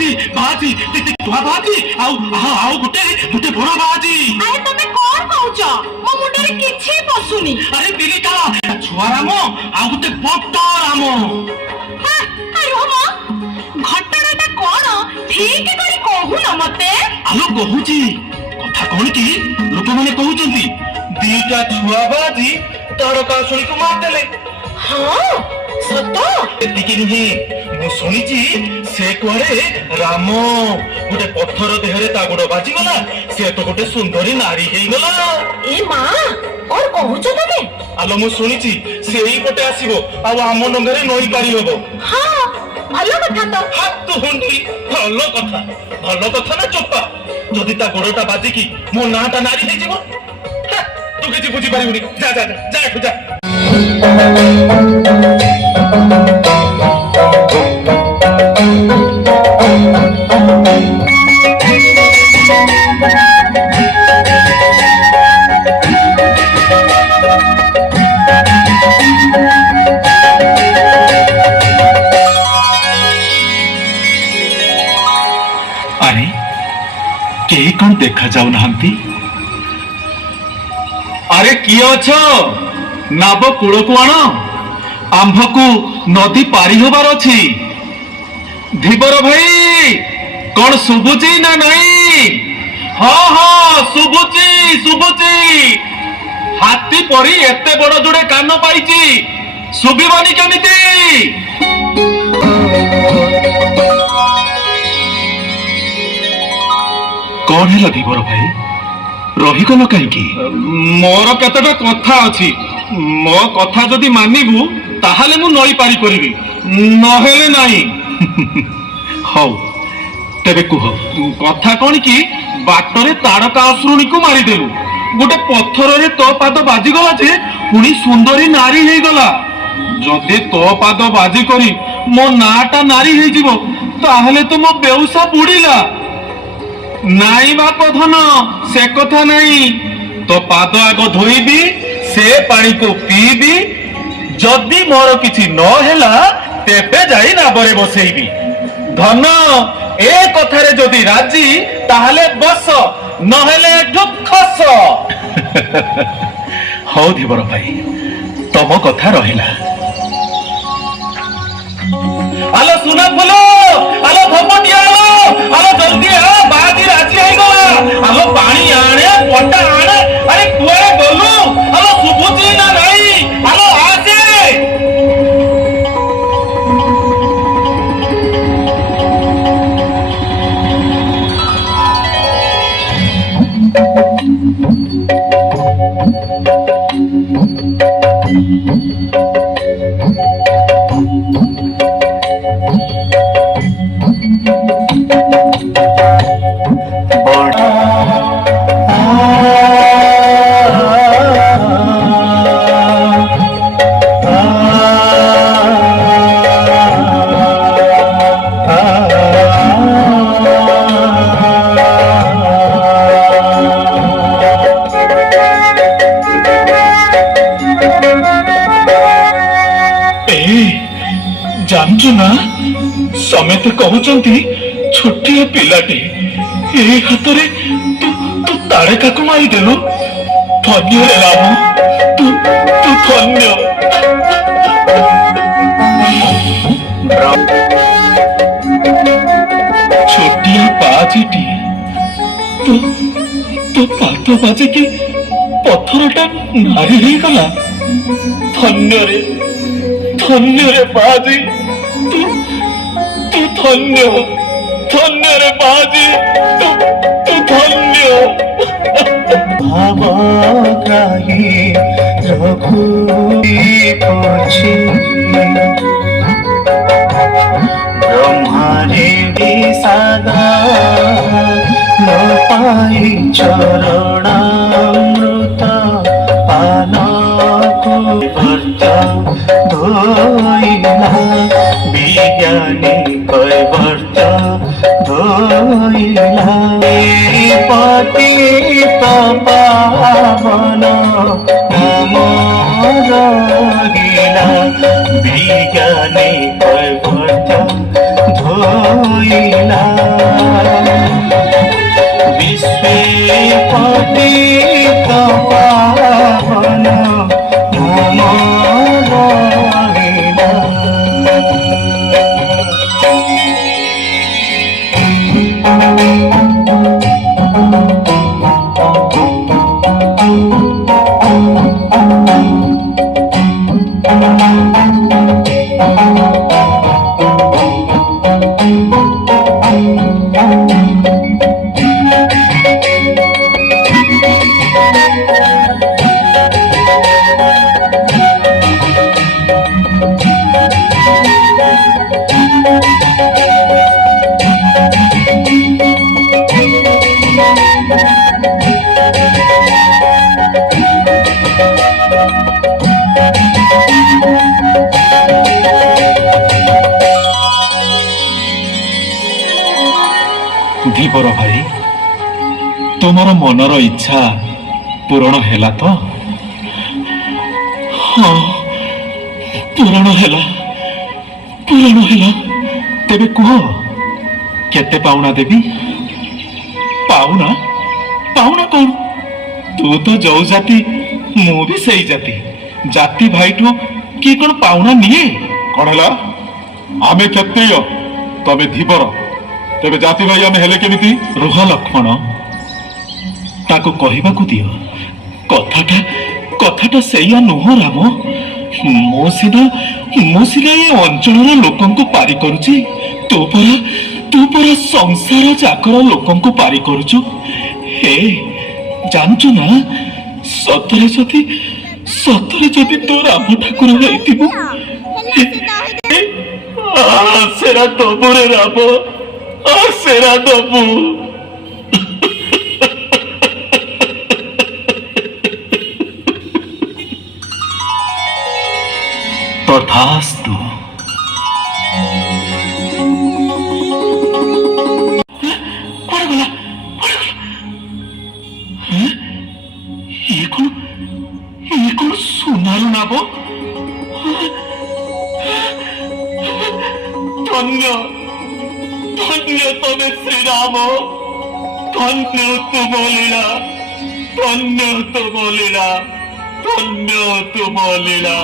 बाजी तुआ बाजी आउ आउ गुटे गुटे बड़ बाजी। अरे तमे कोन कहउछ मो मुंडे रे किछि पसुनी। अरे बिली का छुआ राम आउ गुटे बट राम। अरे हो घटनाटा कोन ठीक करी कहू न मते। आलो कहूची कथा कोन की लोक माने कहउचंती दीटा छुआ बाजी तारका सुनी को मार देले। हां सतो एतिकी नुहे मु सुनिची से कुआरे राम गोटे पत्थर देहरे ता गोड़ बाजी गला से तो गोटे सुंदरी नारी हेई गला। ए मां और कहउछ तमे। आलो मु सुनिची सेई गोटे आसीबो आ आम नंगरे नई पारी होबो। हां भलो कथा तो। हाथ हुंडी भलो कथा ना चोपा जदी ता गोड़टा बाजी की मो नाटा नारी हेई जीवो तू किछि बुझी पारिबुनी। जा जा जा जा जा अरे केही कौन देखा जाऊ नाहंती। अरे किए अछ नाब कूल को आण आंभ को नदी पारी होबार अछि। धीबर भाई कौन शुभुची ना नहीं। हाँ हाँ शुभुची शुभुची हाथी परी एते बड़ जोड़े कान पाइची शुभिबनी केमिति। कौन है धीबर भाई रहीगल कहीं। मोर केतटा कथा अछि मो कथा जदि मानिबू ताहाले मु नई पारी करिवि नहेले नाही। हौ तेबे कुह कथा कौन की बाटरे तारका असुरुणी को मारी देलु गोटे पत्थर रे तो पाद बाजी गला जे पुणी सुंदरी नारी हेई गला। जदि तो पाद बाजी करी मो नाटा नारी हेई जीवो ताहाले तो मो बेउसा बुड़ीला। नाई बाप धन से कथा नहीं तो पाद आग धोईबी से पानी को पीबी जदि मोर किछि न हेला तेबे जाई नाबरे बसेइबी। धन ए कथारे जदि राजी ताहले बस नहेले खस। हौ धीबर भाई तम कथा रहिला। आलो सुना बोलो आलो भपटिया आलो जल्दी आ बाजी राजी आइ गला। आलो पानी आणे पटा आणे अरे कुआरे बोलू आलो सुबुची ना नहीं आलो आसे। जानचु ना समेत कहउचंती छोटिया पिलाटे ए हातरे तू तू तारका को मारी देलु। धन्य रे राम तू तू धन्य। छोटिया बाजीटी तू तू पाद बाजी की पत्थरटा नारी हेई गला। धन्य रे बाजी तू तू धन्य रे बाजी तू तू धन्य। भावग्राही रघुपति ब्रह्मारे विषादा न पाई चरणामृत पान वर्त धोइला विज्ञानी कैवर्त धोइला पति पावन रहिला विज्ञानी कैवर्त धोइला। ଧୀବର ଭାଇ, ତୁମର ମନର ଇଚ୍ଛା ପୂରଣ ହେଲା ତ? ହଁ, ପୂରଣ ହେଲା। ତେବେ କୁହ, କେତେ ପାଉଣା ଦେବି? ପାଉଣା? ପାଉଣା କଣ? ତୁ ତ ଯୋଉ ଜାତି, ମୁଁ ବି ସେଇ ଜାତି। ଜାତି ଭାଇଠୁ କିଏ କଣ ପାଉଣା ନିଏ? କଣ ହେଲା? ଆମେ କ୍ଷତ୍ରିୟ, ତମେ ଧୀବର, ତେବେ ଜାତି ଭାଇ ଆମେ ହେଲେ କେମିତି? ରୁହ ଲକ୍ଷ୍ମଣ, ତାକୁ କହିବାକୁ ଦିଅ। କଥାଟା ସେଇଆ ନୁହଁ ରାମ। ମୁଁ ସିନା ଏ ଅଞ୍ଚଳର ଲୋକଙ୍କୁ ପାରି କରୁଛି, ତୁ ପରା ସଂସାର ଯାକର ଲୋକଙ୍କୁ ପାରି କରୁଛୁ। ହେ, ଜାଣିଛୁ ନା, ସତରେ ଯଦି ତୁ ରାମ ଠାକୁର ହେଇଥିବୁ, ସେରା ଦବୁ ରେ ରାମ, ସେରା ଦବୁ। ତଥାସ୍ତୁ। କୁଆଡ଼େ ଗଲା? ଇଏ କଣ ସୁନାର ନାବ? ଧନ୍ୟ ତମେ ଶ୍ରୀରାମ, ଧନ୍ୟ ତୁମ ଲୀଳା, ଧନ୍ୟ ତୁମ ଲୀଳା।